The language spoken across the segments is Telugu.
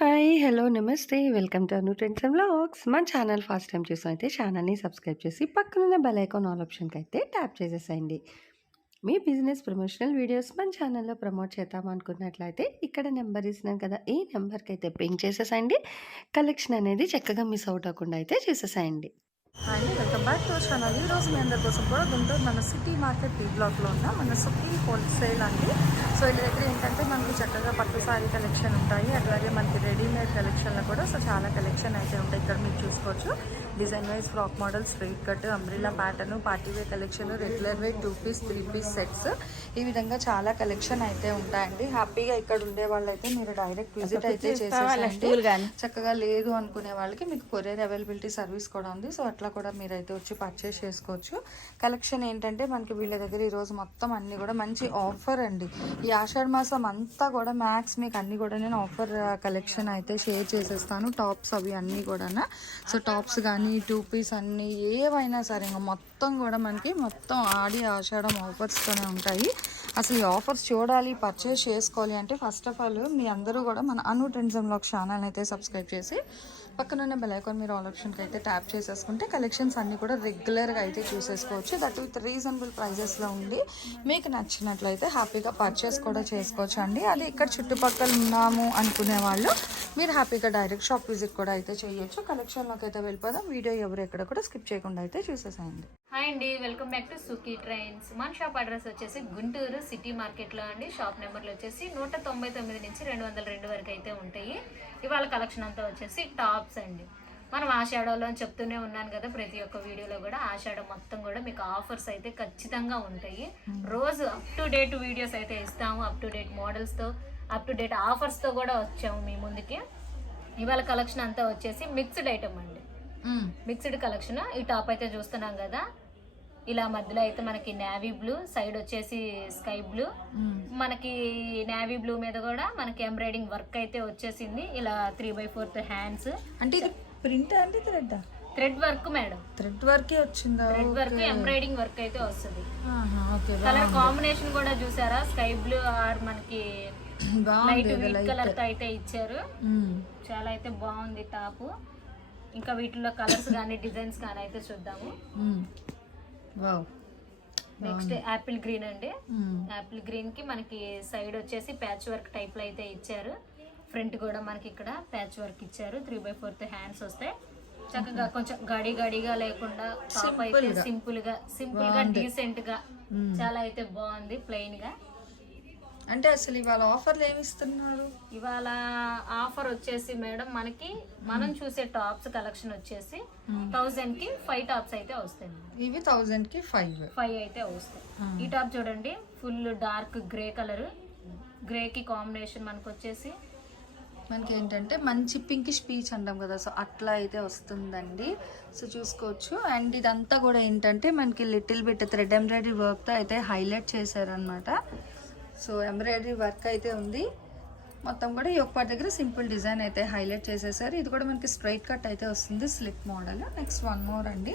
హాయ్! హలో! నమస్తే. Welcome to Anu trends and vlogs. మన ఛానల్ ఫస్ట్ టైమ్ చూసినైతే ఛానల్‌ని సబ్స్క్రైబ్ చేసి పక్కనున్న బెల్ ఐకాన్ ఆల్ ఆప్షన్‌కైతే ట్యాప్ చేసేసేయండి. మీ బిజినెస్ ప్రమోషనల్ వీడియోస్ మన ఛానల్‌లో ప్రమోట్ చేద్దాం అనుకున్నట్లయితే ఇక్కడ నెంబర్ ఇస్తున్నాను కదా! ఈ నెంబర్‌కైతే పింగ్ చేసేసేయండి. కలెక్షన్ అనేది చక్కగా మిస్ అవుట్ అవ్వకుండా అయితే చూసేసేయండి. హాయ్ అండి, వెల్కమ్ బ్యాక్ టు ఛానల్. ఈ రోజు మీ అందరి కోసం కూడా గుంటూరు మన సిటీ మార్కెట్ టీ బ్లాక్లో ఉన్న మన సుఖీ హోల్సేల్ అండి. సో వీళ్ళ దగ్గర ఏంటంటే మనకు చక్కగా పట్టు సారీ కలెక్షన్ ఉంటాయి, అట్లాగే మనకి రెడీమేడ్ కలెక్షన్లో కూడా సో చాలా కలెక్షన్ అయితే ఉంటాయి. ఇక్కడ మీరు చూసుకోవచ్చు design wise frock model, straight cut, umbrella pattern, party wear collection, regular wear, 2 piece 3 piece sets, ఈ విధంగా చాలా కలెక్షన్ అయితే ఉంటాయండి. హ్యాపీగా ఇక్కడ ఉండే వాళ్ళైతే మీరు డైరెక్ట్ విజిట్ అయితే చేసేసండి. చక్కగా లేదు అనుకునే వాళ్ళకి మీకు కొరియర్ అవైలబిలిటీ సర్వీస్ కూడా ఉంది. సో అట్లా కూడా మీరైతే వచ్చి పర్చేస్ చేసుకోవచ్చు. కలెక్షన్ ఏంటంటే మనకి వీళ్ళ దగ్గర ఈరోజు మొత్తం అన్ని కూడా మంచి ఆఫర్ అండి. ఈ ఆషాఢ మాసం అంతా కూడా మ్యాక్స్ మీకు అన్ని కూడా నేను ఆఫర్ కలెక్షన్ అయితే షేర్ చేసేస్తాను. టాప్స్ అవి అన్నీ కూడా. సో టాప్స్ కానీ 2 పీస్ అన్నీ ఏవైనా సరే ఇంకా మొత్తం కూడా మనకి మొత్తం ఆడి ఆషాఢం ఆఫర్స్తోనే ఉంటాయి. అసలు ఈ ఆఫర్స్ చూడాలి, పర్చేస్ చేసుకోవాలి అంటే ఫస్ట్ ఆఫ్ ఆల్ మీ అందరూ కూడా మన అను ట్రెండ్స్ అండ్ వ్లాగ్స్ ఛానల్ అయితే సబ్స్క్రైబ్ చేసి పక్కనున్న బెల్ ఐకాన్ మీరు ఆల్ ఆప్షన్కి అయితే ట్యాప్ చేసేసుకుంటే కలెక్షన్స్ అన్నీ కూడా రెగ్యులర్గా అయితే చూసేసుకోవచ్చు. దట్ విత్ రీజనబుల్ ప్రైజెస్లో ఉండి మీకు నచ్చినట్లయితే హ్యాపీగా పర్చేస్ కూడా చేసుకోవచ్చు అండి. అది ఇక్కడ చుట్టుపక్కల ఉన్నాము అనుకునే వాళ్ళు మీరు హ్యాపీగా డైరెక్ట్ షాప్ విజిట్ కూడా అయితే చేయొచ్చు. కలెక్షన్లోకి అయితే వెళ్ళిపోదాం. వీడియో ఎవరు ఎక్కడ కూడా స్కిప్ చేయకుండా అయితే చూసేసేయండి. హాయ్ అండి, welcome back to Sukhi trains. మన షాప్ అడ్రస్ వచ్చేసి గుంటూరు సిటీ మార్కెట్లో అండి. షాప్ నెంబర్లు వచ్చేసి 199 నుంచి 202 వరకు అయితే ఉంటాయి. ఇవాళ కలెక్షన్ అంతా వచ్చేసి టాప్స్ అండి. మనం ఆషాఢంలో చెప్తూనే ఉన్నాను కదా, ప్రతి ఒక్క వీడియోలో కూడా ఆషాఢం మొత్తం కూడా మీకు ఆఫర్స్ అయితే ఖచ్చితంగా ఉంటాయి. రోజు అప్ టు డేట్ వీడియోస్ అయితే ఇస్తాము, అప్ టు డేట్ మోడల్స్తో, అప్ టు డేట్ ఆఫర్స్తో కూడా వచ్చాము మీ ముందుకి. ఇవాళ కలెక్షన్ అంతా వచ్చేసి మిక్స్డ్ ఐటమ్ అండి. Mixed collection. ఈ టాప్ అయితే చూస్తున్నాం కదా, ఇలా మధ్యలో అయితే మనకి నేవీ బ్లూ, సైడ్ వచ్చేసి స్కై బ్లూ, మనకి నేవీ బ్లూ మీద కూడా మనకి ఎంబ్రాయిడింగ్ వర్క్ అయితే వచ్చేసింది. ఇలా 3/4 హ్యాండ్స్. అంటే ఇది ప్రింట్ అంటే థ్రెడ్ వర్క్ మేడం, థ్రెడ్ వర్కే వచ్చిందా? థ్రెడ్ వర్క్, ఎంబ్రాయిడింగ్ వర్క్ అయితే వస్తుంది. కలర్ కాంబినేషన్ కూడా చూసారా, స్కై బ్లూ ఆర్ మనకి లైట్ వీట్ కలర్ తో అయితే ఇచ్చారు. చాలా అయితే బాగుంది టాప్. ఇంకా వీటిలో కలర్స్ కానీ డిజైన్స్ కానీ అయితే చూద్దాము. నెక్స్ట్ యాపిల్ గ్రీన్ అండి. యాపిల్ గ్రీన్ కి మనకి సైడ్ వచ్చేసి ప్యాచ్ వర్క్ టైప్ లో అయితే ఇచ్చారు. ఫ్రంట్ కూడా మనకి ఇక్కడ ప్యాచ్ వర్క్ ఇచ్చారు. 3/4 హ్యాండ్స్ వస్తాయి. చక్కగా కొంచెం గడిగా లేకుండా టాప్ అయితే సింపుల్ గా డీసెంట్ గా చాలా అయితే బాగుంది, ప్లెయిన్ గా. అంటే అసలు ఇవాళ ఆఫర్లు ఏమి ఇస్తున్నారు? ఇవాళ ఆఫర్ వచ్చేసి మేడం మనకి మనం చూసే టాప్స్ కలెక్షన్ వచ్చేసి 1000 కి 5 టాప్స్ అయితే వస్తాయి. ఇవి 1000 కి 5 అయితే వస్తాయి. ఈ టాప్ చూడండి, full dark grey colour, grey కి కాంబినేషన్ మనకు వచ్చేసి మనకి ఏంటంటే మంచి పింకిష్ పీచ్ అంటాం కదా, సో అట్లా అయితే వస్తుందండి. సో చూసుకోవచ్చు. అండ్ ఇదంతా కూడా ఏంటంటే మనకి లిటిల్ బిట్ థ్రెడ్ ఎంబ్రాయిడరీ వర్క్తో అయితే హైలైట్ చేశారనమాట. సో ఎంబ్రాయిడరీ వర్క్ అయితే ఉంది మొత్తం కూడా. ఈ ఒక్క దగ్గర సింపుల్ డిజైన్ అయితే హైలైట్ చేసేసారు. ఇది కూడా మనకి స్ట్రైట్ కట్ అయితే వస్తుంది, slip model. Next one more అండి,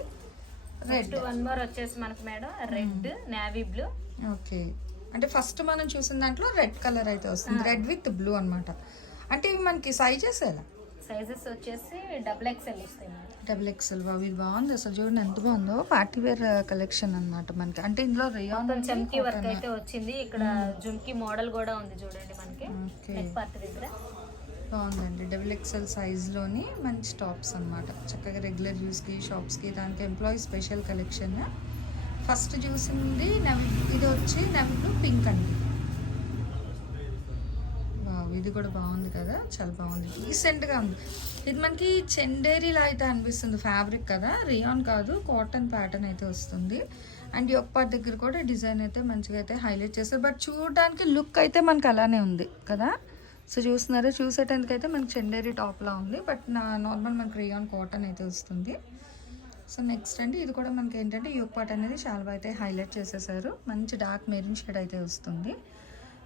రెడ్. వన్ మోర్ వచ్చేసి మనకి madam red, navy blue. Okay, అంటే ఫస్ట్ మనం చూసిన దాంట్లో రెడ్ కలర్ అయితే వస్తుంది, రెడ్ విత్ బ్లూ అనమాట. అంటే ఇవి మనకి సైజెస్ ఎలా? సైజెస్ వచ్చేసి XXL ఇస్తాయి మేడం. XXL. ఇది బాగుంది అసలు, చూడండి ఎంత బాగుందో. పార్టీ వేర్ కలెక్షన్ అన్నమాట మనకి. అంటే ఇందులో రియాన్ చమ్కీ వర్క్ అయితే వచ్చింది. ఇక్కడ జుమ్కీ మోడల్ కూడా ఉంది చూడండి మనకి నెక్ పార్ట్ దగ్గర. బాగుందండి. XXL సైజ్లోని మంచి టాప్స్ అనమాట. చక్కగా రెగ్యులర్ యూస్కి, షాప్స్కి, దానికి ఎంప్లాయీ స్పెషల్ కలెక్షన్. ఫస్ట్ చూసింది నవీ, ఇది వచ్చి నవీ బ్లూ పింక్ అండి. ఇది కూడా బాగుంది కదా, చాలా బాగుంది, రీసెంట్గా ఉంది. ఇది మనకి చందేరీలా అయితే అనిపిస్తుంది ఫ్యాబ్రిక్ కదా, రియాన్ కాదు, కాటన్ ప్యాటర్న్ అయితే వస్తుంది. అండ్ ఈ ఒక్క దగ్గర కూడా డిజైన్ అయితే మంచిగా అయితే హైలైట్ చేస్తారు. బట్ చూడడానికి లుక్ అయితే మనకి అలానే ఉంది కదా. సో చూస్తున్నారు, చూసేటందుకైతే మనకి చందేరీ టాప్లా ఉంది, బట్ నార్మల్ మనకి రియాన్ కాటన్ అయితే వస్తుంది. సో నెక్స్ట్ అండి, ఇది కూడా మనకి ఏంటంటే ఈ ఒక్క అనేది చాలా అయితే హైలైట్ చేసేసారు. మంచి డార్క్ మెరూన్ షేడ్ అయితే వస్తుంది.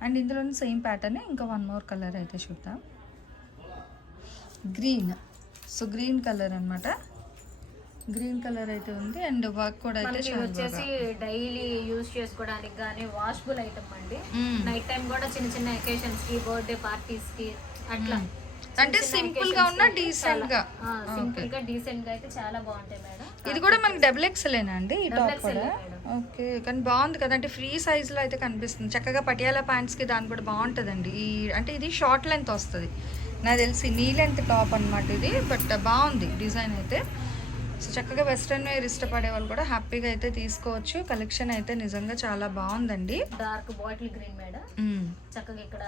అండ్ ఇందులోని సేమ్ ప్యాటర్న్ ఇంకా వన్ మోర్ కలర్ అయితే చూద్దాం, గ్రీన్. సో గ్రీన్ కలర్ అనమాట, గ్రీన్ కలర్ అయితే ఉంది. అండ్ వర్క్ కూడా అయితే వచ్చేసి డైలీ యూజ్ చేసుకోవడానికి కానీ వాషబుల్ ఐటమ్ అండి. నైట్ టైం కూడా చిన్న చిన్న అకేషన్స్ కి, బర్త్డే పార్టీస్ కి అట్లా అంటే సింపుల్ గా ఉన్న డీసెంట్ గా సింపుల్ గా డీసెంట్ గా అయితే చాలా బాగుంటాయి మేడం. ఇది కూడా మనకి డబుల్ ఎక్స్ఎలేనా అండి ఈ టాప్ కూడా? ఓకే, కానీ బాగుంది కదా, అంటే ఫ్రీ సైజ్ లో అయితే కనిపిస్తుంది చక్కగా. పటియాలా ప్యాంట్స్ కి దాని కూడా బాగుంటుందండి. ఈ అంటే ఇది షార్ట్ లెంత్ వస్తుంది నాకు తెలిసి, నీ లెంత్ టాప్ అనమాట ఇది. బట్ బాగుంది డిజైన్ అయితే. సో చక్కగా వెస్ట్రన్ వేర్ ఇష్టపడే వాళ్ళు కూడా హ్యాపీగా అయితే తీసుకోవచ్చు. కలెక్షన్ అయితే నిజంగా చాలా బాగుందండి. Dark bottle green madam. చక్కగా ఇక్కడ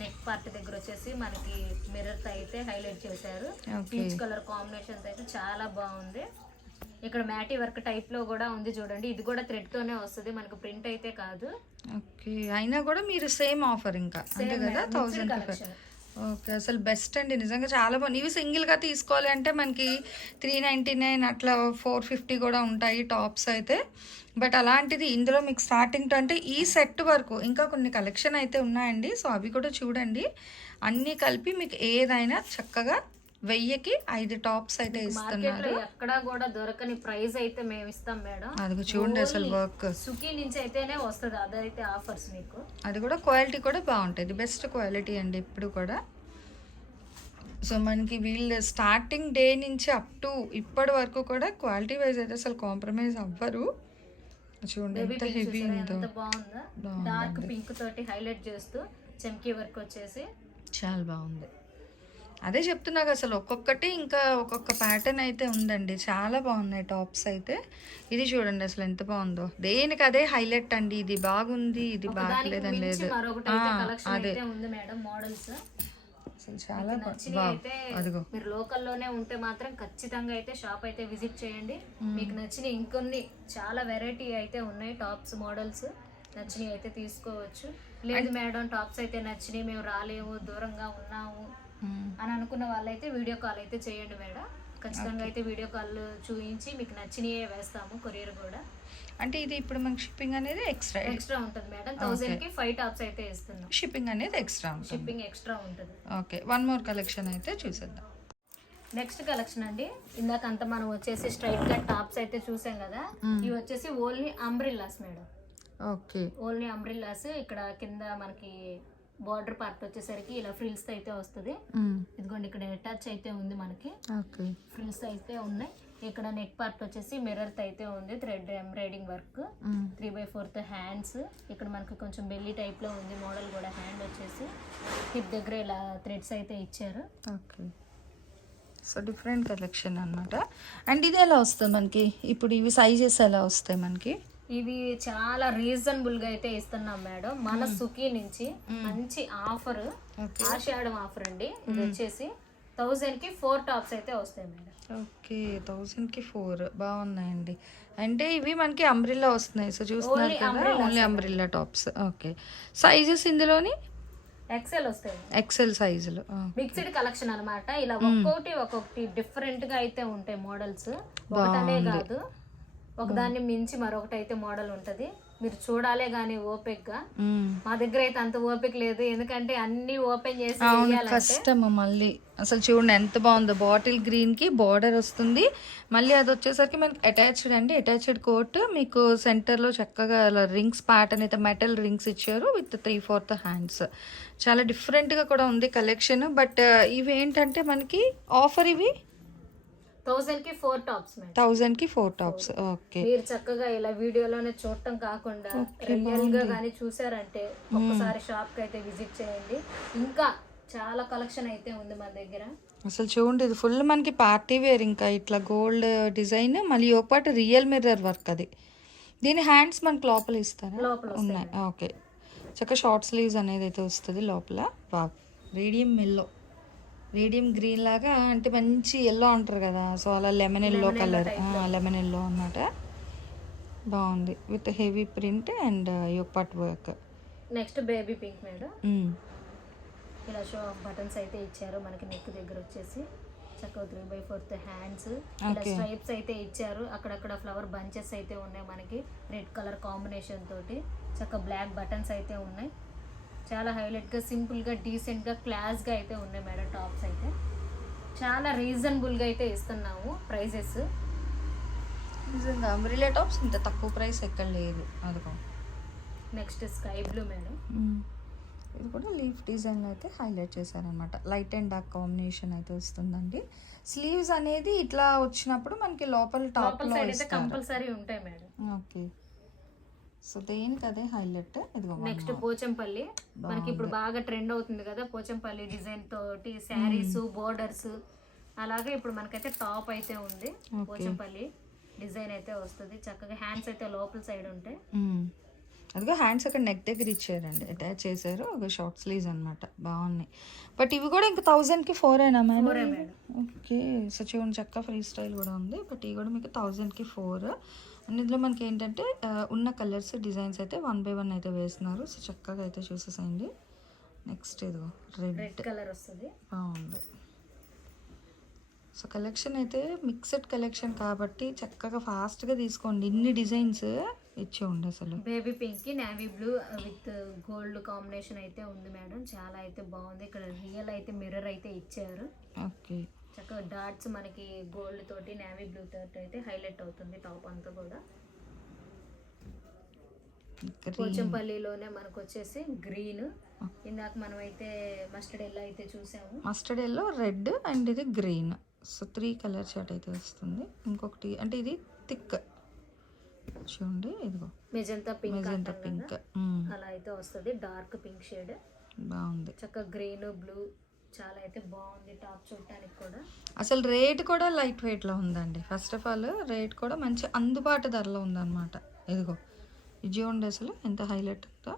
నెక్ పార్ట్ దగ్గర వచ్చేసి మనకి మిర్రర్ తో అయితే హైలైట్ చేశారు. పీచ్ కలర్ కాంబినేషన్స్ అయితే చాలా బాగుంది. ఇక్కడ మ్యాటీ వర్క్ టైప్ లో కూడా ఉంది చూడండి. ఇది కూడా థ్రెడ్ తోనే వస్తుంది మనకు, ప్రింట్ అయితే కాదు. ఓకే, అయినా కూడా మీరు సేమ్ ఆఫర్ ఇంకా అంతే కదా, 1000. ఓకే, అసలు బెస్ట్ అండి నిజంగా చాలా బాగుంది. ఇవి సింగిల్గా తీసుకోవాలి అంటే మనకి 399 అట్లా 450 కూడా ఉంటాయి టాప్స్ అయితే. బట్ అలాంటిది ఇందులో మీకు స్టార్టింగ్ టు అంటే ఈ సెట్ వరకు ఇంకా కొన్ని కలెక్షన్ అయితే ఉన్నాయండి. సో అవి కూడా చూడండి. అన్నీ కలిపి మీకు ఏదైనా చక్కగా 1000కి 5 టాప్స్ అయితే ఇస్తున్నారు. ఎక్కడ కూడా దొరకని ప్రైస్ అయితే మేము ఇస్తాం మేడం. అది చూడండి అసలు వర్క్ సుఖీ నుంచి అయితేనే వస్తుంది, అదైతే ఆఫర్స్ మీకు. అది కూడా క్వాలిటీ కూడా బాగుంటుంది, బెస్ట్ క్వాలిటీ అండి ఇప్పుడు కూడా. సో మనకి వీళ్ళు స్టార్టింగ్ డే నుంచి అప్ టు ఇప్పటి వరకు కూడా క్వాలిటీ వైజ్ అయితే అసలు కాంప్రమైజ్ అవ్వరు. చూడండి ఎంత హెవీ ఉందో, బాగుందా? డార్క్ పింక్ తోటి హైలైట్ చేస్తూ చమ్కీ వర్క్ వచ్చేసి చాలా బాగుంది. అదే చెప్తున్నాక అసలు ఒక్కొక్కటి ఇంకా ఒక్కొక్క ప్యాటర్న్ అయితే ఉందండి. చాలా బాగున్నాయి టాప్స్ అయితే. ఇది చూడండి అసలు ఎంత బాగుందో, దేనికి అదే హైలైట్ అండి. ఇది బాగుంది, ఇది బాగలేదని లేదు. అదే మోడల్స్ చాలా అదిగో. మీరు లోకల్లోనే ఉంటే మాత్రం ఖచ్చితంగా అయితే షాప్ అయితే విజిట్ చేయండి. మీకు నచ్చిన ఇంకొన్ని చాలా వెరైటీ అయితే ఉన్నాయి టాప్స్ మోడల్స్. నచ్చినవి అయితే తీసుకోవచ్చు. లేదు మేడం టాప్స్ అయితే నచ్చినాయి, మేము రాలేము, దూరంగా ఉన్నాము అని అనుకున్న వాళ్ళైతే వీడియో కాల్ అయితే చేయండి మేడం. ఖచ్చితంగా అయితే వీడియో కాల్ చూపించి మీకు నచ్చినవే వేస్తాము. కొరియర్ కూడా అంటే ఇది ఇప్పుడు మనకి షిప్పింగ్ అనేది ఎక్స్ట్రా ఉంటుంది మేడం. 1000కి 5 టాప్స్ అయితే ఇస్తున్నాం. షిప్పింగ్ అనేది ఎక్స్ట్రా ఉంటుంది. షిప్పింగ్ ఎక్స్ట్రా ఉంటుంది. ఓకే, వన్ మోర్ కలెక్షన్ అయితే చూసేద్దాం. నెక్స్ట్ కలెక్షన్ అండి, ఇందాక అంతా మనం వచ్చేసి స్ట్రైట్ కట్ టాప్స్ అయితే చూసాం కదా. ఇవి వచ్చేసి only umbrellas madam. Okay, only umbrellas. ఇక్కడ కింద మనకి బార్డర్ పార్ట్ వచ్చేసరికి ఇలా ఫ్రిల్స్ అయితే వస్తుంది. ఇదిగోండి ఇక్కడ అటాచ్ అయితే ఉంది మనకి, ఫ్రిల్స్ అయితే ఉన్నాయి. ఇక్కడ నెక్ పార్ట్ వచ్చేసి మిర్రర్ అయితే ఉంది, థ్రెడ్ ఎంబ్రాయిడింగ్ వర్క్, 3/4 హ్యాండ్స్. ఇక్కడ మనకి కొంచెం బెల్లీ టైప్ లో ఉంది మోడల్ కూడా. హ్యాండ్ వచ్చేసి హిప్ దగ్గర ఇలా థ్రెడ్స్ అయితే ఇచ్చారు. ఓకే, సో డిఫరెంట్ కలెక్షన్ అన్నమాట. అండ్ ఇది ఎలా వస్తుంది మనకి ఇప్పుడు? ఇవి సైజెస్ ఎలా వస్తాయి మనకి? ఇవి చాలా రీజనబుల్ గా అయితే ఇస్తున్నాం మేడం. మన సుఖీ నుంచి మంచి ఆఫర్, ఆషాఢం ఆఫర్ అండి. ఇది వచ్చేసి 1000కి 4 టాప్స్ అయితే వస్తాయి మేడం. ఓకే, 1000కి 4 బాగున్నాయండి. అంటే ఇవి మనకి అంబ్రిల్లా వస్తున్నాయి. సో చూస్తున్నారు కదా, only umbrella tops. Okay, sizes ఇందులోని ఎక్సెల్ వస్తాయి, ఎక్సెల్ సైజులు. మిక్స్డ్ కలెక్షన్ అన్నమాట. ఇలా ఒక్కొక్కటి డిఫరెంట్ గా అయితే ఉంటాయి మోడల్స్. ఒకటనే కాదు, ఒకదాన్ని మించి మరొకటి అయితే మోడల్ ఉంటది. మీరు చూడాలే గానీ ఓపిక్ గా. మా దగ్గర అయితే అంత ఓపిక లేదు, ఎందుకంటే అన్ని ఓపెన్ చేసి కష్టం. మళ్ళీ అసలు చూడండి ఎంత బాగుందో, బాటిల్ గ్రీన్ కి బార్డర్ వస్తుంది. మళ్ళీ అది వచ్చేసరికి మనకి అటాచ్డ్ అండి, అటాచ్డ్ కోట్. మీకు సెంటర్ లో చక్కగా రింగ్స్ ప్యాటర్న్ అయితే మెటల్ రింగ్స్ ఇచ్చారు విత్ 3/4 హ్యాండ్స్. చాలా డిఫరెంట్ గా కూడా ఉంది కలెక్షన్. బట్ ఇవి ఏంటంటే మనకి ఆఫర్, ఇవి 1000కి 4 టాప్స్ మేడం. 1000కి 4 టాప్స్. ఓకే, మీరు చక్కగా ఇలా వీడియోలోనే చూడటం కాకుండా రియల్ గా కానీ చూసారంటే ఒక్కసారి షాప్ కి అయితే విజిట్ చేయండి. ఇంకా చాలా కలెక్షన్ అయితే ఉంది మన దగ్గర. అసలు చూడండి, ఇది ఫుల్ మనకి పార్టీ వేర్. ఇంకా ఇట్లా గోల్డ్ డిజైన్, మళ్ళీ ఒక పాటు రియల్ మిర్రర్ వర్క్. అది దీని హ్యాండ్స్ మనకి లోపల ఇస్తారా? లోపల ఉన్నాయి. ఓకే, చక్కగా షార్ట్ స్లీవ్స్ అనేది అయితే వస్తుంది లోపల. వావ్, రేడియం గ్రీన్ లాగా, అంటే మంచి ఎల్లో అంటారు కదా, సో అలా lemon yellow colour, lemon yellow అన్నమాట. బాగుంది విత్ హెవీ ప్రింట్ అండ్ యోపాట్ work. Next baby pink madam. ఇలా షో ఆఫ్ బటన్స్ అయితే ఇచ్చారు మనకి. నెక్ దగ్గర వచ్చేసి చక్కగా 3/4 హ్యాండ్స్, ఇలా స్ట్రైప్స్ అయితే ఇచ్చారు. అక్కడక్కడ ఫ్లవర్ బంచెస్ అయితే ఉన్నాయి మనకి, రెడ్ కలర్ కాంబినేషన్ తోటి. చక్కగా బ్లాక్ బటన్స్ అయితే ఉన్నాయి. చాలా హైలైట్గా, సింపుల్గా, డీసెంట్గా, క్లాస్గా అయితే ఉన్నాయి మేడం టాప్స్ అయితే. చాలా రీజనబుల్గా అయితే ఇస్తున్నాము ప్రైజెస్. నిజంగా అంబ్రిల్లా టాప్స్ ఇంత తక్కువ ప్రైస్ ఎక్కడ లేదు. అదిగో నెక్స్ట్ స్కై బ్లూ మేడం. ఇది కూడా లీఫ్ డిజైన్లో అయితే హైలైట్ చేశారనమాట. లైట్ అండ్ డార్క్ కాంబినేషన్ అయితే వస్తుందండి. స్లీవ్స్ అనేది ఇట్లా వచ్చినప్పుడు మనకి లోపల టాప్లో కంపల్సరీ ఉంటాయి మేడం. ఓకే, సో దేనికి అదే హైలైట్. ఇదిగో నెక్స్ట్ పోచంపల్లి మనకి ఇప్పుడు బాగా ట్రెండ్ అవుతుంది కదా, పోచంపల్లి డిజైన్ తోటి శారీస్ బోర్డర్స్. అలాగే ఇప్పుడు మనకైతే టాప్ అయితే ఉంది, పోచంపల్లి డిజైన్ అయితే వస్తుంది. చక్కగా హ్యాండ్స్ అయితే లోపల సైడ్ ఉంటాయి. అదిగో హ్యాండ్స్ అక్కడ నెక్ దగ్గర ఇచ్చారండి, అటాచ్ చేశారు. ఒక షార్ట్ స్లీవ్స్ అనమాట, బాగున్నాయి. బట్ ఇవి కూడా ఇంకా 1000కి 4 మేడం. ఓకే, సో చూడండి చక్క ఫ్రీ స్టైల్ కూడా ఉంది. బట్ ఇవి కూడా మీకు 1000కి 4. అండ్ ఇందులో మనకి ఏంటంటే ఉన్న కలర్స్ డిజైన్స్ అయితే 1 by 1 అయితే వేస్తున్నారు. సో చక్కగా అయితే చూసేసేయండి. నెక్స్ట్ ఇదిగో రెడ్ కలర్ వస్తుంది, బాగుంది. సో కలెక్షన్ అయితే మిక్స్డ్ కలెక్షన్ కాబట్టి చక్కగా ఫాస్ట్గా తీసుకోండి. ఇన్ని డిజైన్స్ ఇచ్చి ఉండే అసలు. బేబీ పింక్ కి navy blue with gold combination అయితే ఉంది మేడం. చాలా అయితే బాగుంది. ఇక్కడ రియల్ అయితే మిర్రర్ అయితే ఇచ్చారు. ఓకే, చక్కగా డాట్స్ మనకి గోల్డ్ తోటి నేవీ బ్లూ తోటి అయితే హైలైట్ అవుతుంది టాప్ అంతా కూడా. పోచంపల్లిలోనే మనకు వచ్చేసి గ్రీన్, ఇందాక మనం అయితే మస్టర్డ్ ఎల్లో అయితే చూసాము. మస్టర్డ్ ఎల్లో, రెడ్ అండ్ ఇది గ్రీన్. సో 3 కలర్ షర్ట్ అయితే వస్తుంది. ఇంకొకటి అంటే ఇది థిక్ చూడండి, ఇదిగో మెజంతా పింక్ అలా అలా అయితే వస్తుంది. డార్క్ పింక్ షేడ్ బాగుంది. చక్కగా గ్రీన్ బ్లూ చాలా అయితే బాగుంది టాప్ చూడటానికి కూడా. అసలు రేట్ కూడా లైట్ వెయిట్లో ఉందండి. ఫస్ట్ ఆఫ్ ఆల్ రేట్ కూడా మంచి అందుబాటు ధరలో ఉందన్నమాట. ఇదిగో ఇది చూడండి అసలు ఎంత హైలైట్ ఉందో.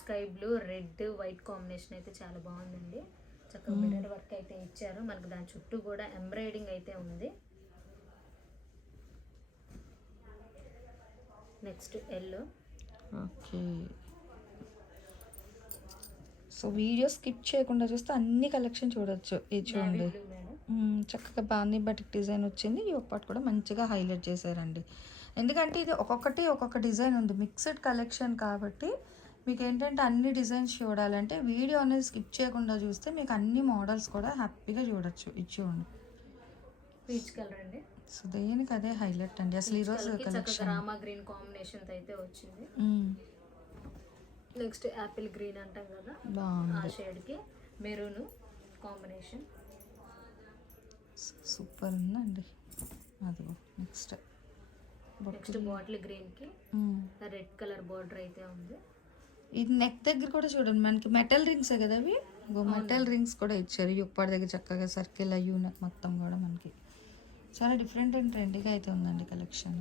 Sky blue red white combination అయితే చాలా బాగుందండి. చక్కగా మిర్రర్ వర్క్ అయితే ఇచ్చారు. మనకు దాని చుట్టూ కూడా ఎంబ్రాయిడింగ్ అయితే ఉంది. Next yellow. Okay, so video skip చేయకుండా చూస్తే అన్ని కలెక్షన్ చూడొచ్చు. ఇది చూడండి చక్కగా బాగుంది. బటిక్ డిజైన్ వచ్చింది. ఈ ఒక్కటి కూడా మంచిగా హైలైట్ చేశారండి. ఎందుకంటే ఇది ఒక్కొక్క డిజైన్ ఉంది, మిక్స్డ్ కలెక్షన్ కాబట్టి మీకు ఏంటంటే అన్ని డిజైన్స్ చూడాలంటే వీడియో అనేది స్కిప్ చేయకుండా చూస్తే మీకు అన్ని మోడల్స్ కూడా హ్యాపీగా చూడొచ్చు. ఇది చూడండి పీచ్ కలర్ అండి. సో దేనికి అదే హైలైట్ అండి అసలు ఈరోజు కలెక్షన్. రామా గ్రీన్ కాంబినేషన్ అయితే వచ్చింది. నెక్స్ట్ యాపిల్ గ్రీన్ అంటాం కదా, ఆ షేడ్ కి మెరూన్ కాంబినేషన్ సూపర్ ఉందండి. అదిగో నెక్స్ట్ బాటిల్ గ్రీన్ కి రెడ్ కలర్ బోర్డర్ అయితే ఉంది. ఇది నెక్ దగ్గర కూడా చూడండి మనకి మెటల్ రింగ్స్ కదా అవి. మెటల్ రింగ్స్ కూడా ఇచ్చారు. ఇప్పటి దగ్గర చక్కగా సర్కిల్ అయ్యి నెక్ మొత్తం కూడా మనకి చాలా డిఫరెంట్ అండ్ ట్రెండీగా అయితే ఉందండి collection.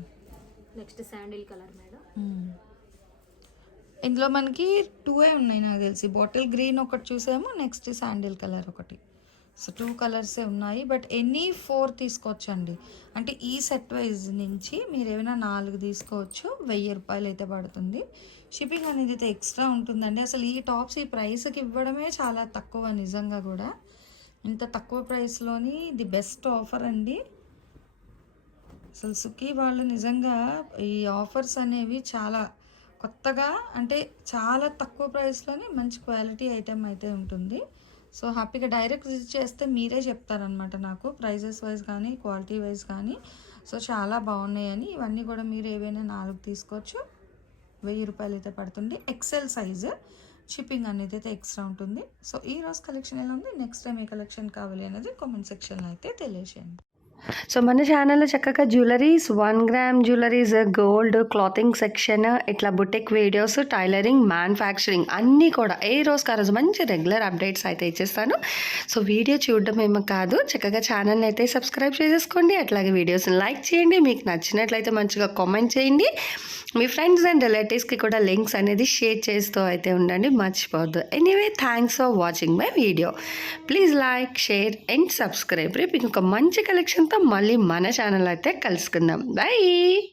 Next sandal colour madam. ఇందులో మనకి 2 ఉన్నాయి నాకు తెలిసి. బాటిల్ గ్రీన్ ఒకటి చూసాము, నెక్స్ట్ శాండిల్ కలర్ ఒకటి. సో 2 కలర్సే ఉన్నాయి. బట్ ఎనీ 4 తీసుకోవచ్చు అండి. అంటే ఈ సెట్ వైజ్ నుంచి మీరు ఏమైనా 4 తీసుకోవచ్చు. 1000 రూపాయలు అయితే పడుతుంది. షిప్పింగ్ అనేది అయితే ఎక్స్ట్రా ఉంటుందండి. అసలు ఈ టాప్స్ ఈ ప్రైస్కి ఇవ్వడమే చాలా తక్కువ నిజంగా కూడా. ఇంత తక్కువ ప్రైస్లోని ది బెస్ట్ ఆఫర్ అండి. అసలు సుఖీ వాళ్ళు నిజంగా ఈ ఆఫర్స్ అనేవి చాలా కొత్తగా, అంటే చాలా తక్కువ ప్రైస్లోనే మంచి క్వాలిటీ ఐటెం అయితే ఉంటుంది. సో హ్యాపీగా డైరెక్ట్ విజిట్ చేస్తే మీరే చెప్తారనమాట నాకు ప్రైజెస్ వైజ్ కానీ క్వాలిటీ వైజ్ కానీ. సో చాలా బాగున్నాయని. ఇవన్నీ కూడా మీరు ఏవైనా 4 తీసుకోవచ్చు. 1000 రూపాయలు అయితే పడుతుంది. XL size. షిప్పింగ్ అనేది అయితే ఎక్స్ట్రా ఉంటుంది. సో ఈ రోజు కలెక్షన్ ఎలా ఉంది, నెక్స్ట్ టైం ఏ కలెక్షన్ కావాలి అనేది కామెంట్ సెక్షన్లో అయితే తెలియజేయండి. సో మన ఛానల్లో చక్కగా jewelleries, 1 gram jewelleries, gold, clothing section, ఇట్లా బుటిక్ వీడియోస్, టైలరింగ్, మ్యానుఫ్యాక్చరింగ్ అన్నీ కూడా ఏ రోజుకి ఆ రోజు మంచి రెగ్యులర్ అప్డేట్స్ అయితే ఇచ్చేస్తాను. సో వీడియో చూడడం ఏమో కాదు, చక్కగా ఛానల్ని అయితే సబ్స్క్రైబ్ చేసేసుకోండి. అట్లాగే వీడియోస్ని లైక్ చేయండి. మీకు నచ్చినట్లయితే మంచిగా కామెంట్ చేయండి. మీ ఫ్రెండ్స్ అండ్ రిలేటివ్స్కి కూడా లింక్స్ అనేది షేర్ చేస్తూ అయితే ఉండండి, మర్చిపోవద్దు. Anyway thanks for watching my video. Please like, share and subscribe. రేపు ఇంకొక మంచి కలెక్షన్తో మళ్ళీ మన ఛానల్ అయితే కలుసుకుందాం. బాయ్.